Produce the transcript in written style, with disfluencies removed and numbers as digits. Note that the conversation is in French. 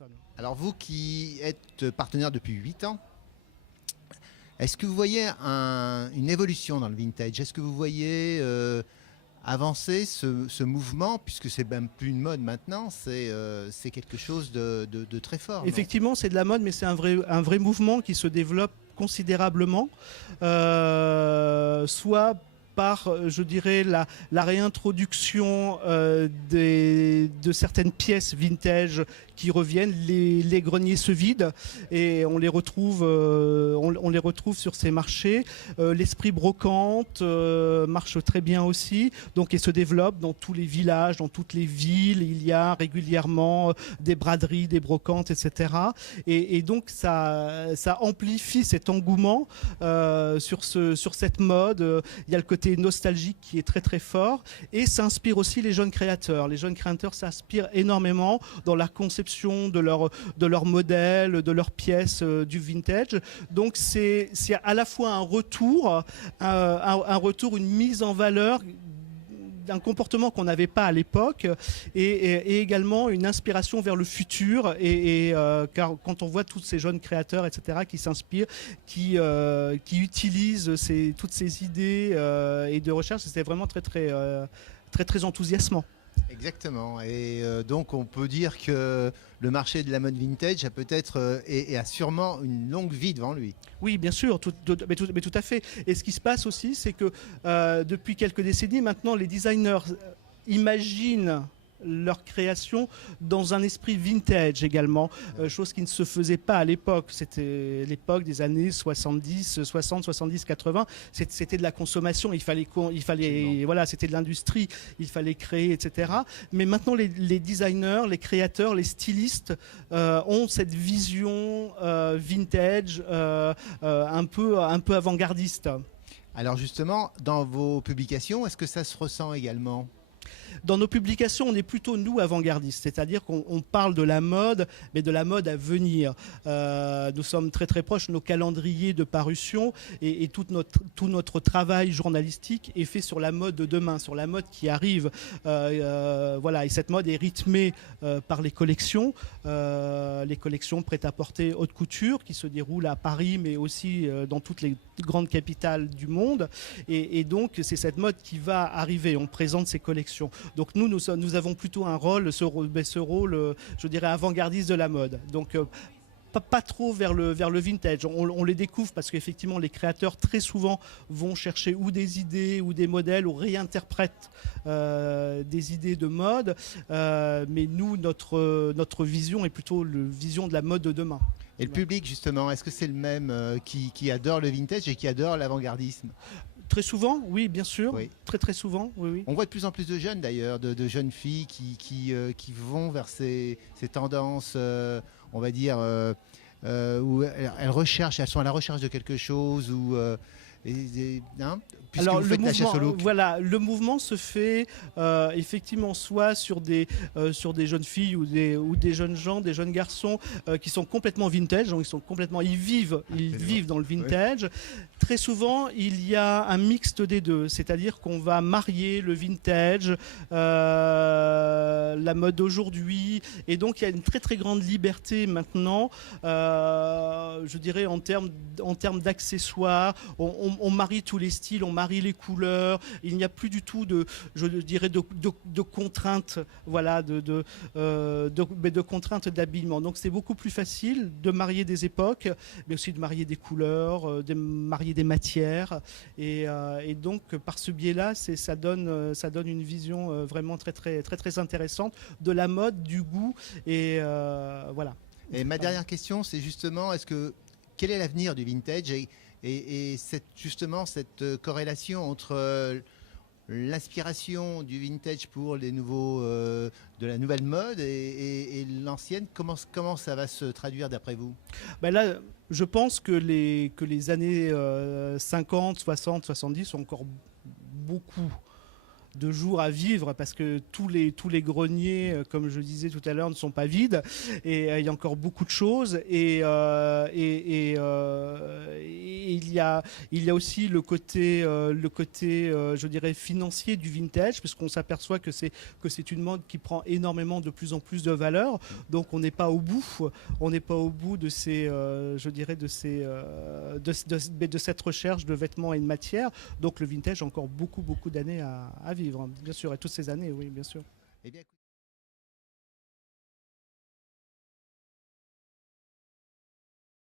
personnes. Alors vous qui êtes partenaire depuis 8 ans, est-ce que vous voyez une évolution dans le vintage? Est-ce que vous voyez avancer ce mouvement, puisque c'est même plus une mode maintenant, c'est quelque chose de très fort, non? Effectivement, c'est de la mode, mais c'est un vrai mouvement qui se développe considérablement, soit par, je dirais, la réintroduction de certaines pièces vintage qui reviennent, les greniers se vident et on les retrouve sur ces marchés. L'esprit brocante marche très bien aussi, donc il se développe dans tous les villages, dans toutes les villes. Il y a régulièrement des braderies, des brocantes, etc. Et donc ça amplifie cet engouement sur cette mode. Il y a le côté nostalgique qui est très très fort et ça inspire aussi les jeunes créateurs. Les jeunes créateurs s'inspirent énormément dans la conception de leur modèle, de leurs pièces du vintage. Donc c'est à la fois un retour, une mise en valeur d'un comportement qu'on n'avait pas à l'époque et également une inspiration vers le futur car quand on voit tous ces jeunes créateurs, etc., qui s'inspirent, qui utilisent toutes ces idées et de recherche, c'était vraiment très enthousiasmant. Exactement. Et donc on peut dire que le marché de la mode vintage a peut-être et a sûrement une longue vie devant lui. Oui, bien sûr, mais tout à fait. Et ce qui se passe aussi, c'est que depuis quelques décennies, maintenant, les designers imaginent leur création dans un esprit vintage également, chose qui ne se faisait pas à l'époque. C'était l'époque des années 70, 80. C'était de la consommation, il fallait voilà, c'était de l'industrie, il fallait créer, etc. Mais maintenant, les designers, les créateurs, les stylistes ont cette vision vintage, un peu avant-gardiste. Alors justement, dans vos publications, est-ce que ça se ressent également ? Dans nos publications, on est plutôt, nous, avant-gardistes. C'est-à-dire qu'on parle de la mode, mais de la mode à venir. Nous sommes très très proches, nos calendriers de parution et tout notre travail journalistique est fait sur la mode de demain, sur la mode qui arrive. Voilà, et cette mode est rythmée par les collections prêt-à-porter haute couture qui se déroulent à Paris, mais aussi dans toutes les grandes capitales du monde. Et donc, c'est cette mode qui va arriver. On présente ces collections. Donc nous avons plutôt un rôle, ce rôle, je dirais, avant-gardiste de la mode. Donc pas trop vers le vintage. On les découvre parce qu'effectivement les créateurs très souvent vont chercher ou des idées ou des modèles ou réinterprètent des idées de mode. Mais nous, notre vision est plutôt la vision de la mode de demain. Et le public justement, est-ce que c'est le même qui adore le vintage et qui adore l'avant-gardisme ? Très souvent, oui, bien sûr. Oui. Très souvent, oui. On voit de plus en plus de jeunes d'ailleurs, de jeunes filles qui vont vers ces tendances, on va dire, où elles sont à la recherche de quelque chose, puisque alors, vous faites la chasse au look. Voilà, le mouvement se fait effectivement soit sur des jeunes filles ou des jeunes gens, des jeunes garçons qui sont complètement vintage, donc ils vivent dans le vintage. Oui. Très souvent, il y a un mixte des deux, c'est-à-dire qu'on va marier le vintage, la mode d'aujourd'hui, et donc il y a une très très grande liberté maintenant, je dirais en termes d'accessoires. On marie tous les styles, on marie les couleurs. Il n'y a plus du tout de contraintes, voilà, de contraintes d'habillement. Donc c'est beaucoup plus facile de marier des époques, mais aussi de marier des couleurs, de marier des matières. Et donc par ce biais-là, ça donne une vision vraiment très intéressante de la mode, du goût et voilà. Et ma dernière question, c'est justement, quel est l'avenir du vintage et cette corrélation entre l'inspiration du vintage pour les nouveaux de la nouvelle mode et l'ancienne, comment ça va se traduire d'après vous ? Ben là, je pense que les années 50, 60, 70 sont encore beaucoup de jours à vivre parce que tous les greniers, comme je disais tout à l'heure, ne sont pas vides et il y a encore beaucoup de choses et il y a aussi le côté je dirais financier du vintage puisqu'on s'aperçoit que c'est une mode qui prend énormément de plus en plus de valeur, donc on n'est pas au bout de ces je dirais de cette recherche de vêtements et de matières. Donc le vintage a encore beaucoup d'années à vivre, bien sûr, et toutes ces années, oui, bien sûr. Eh bien,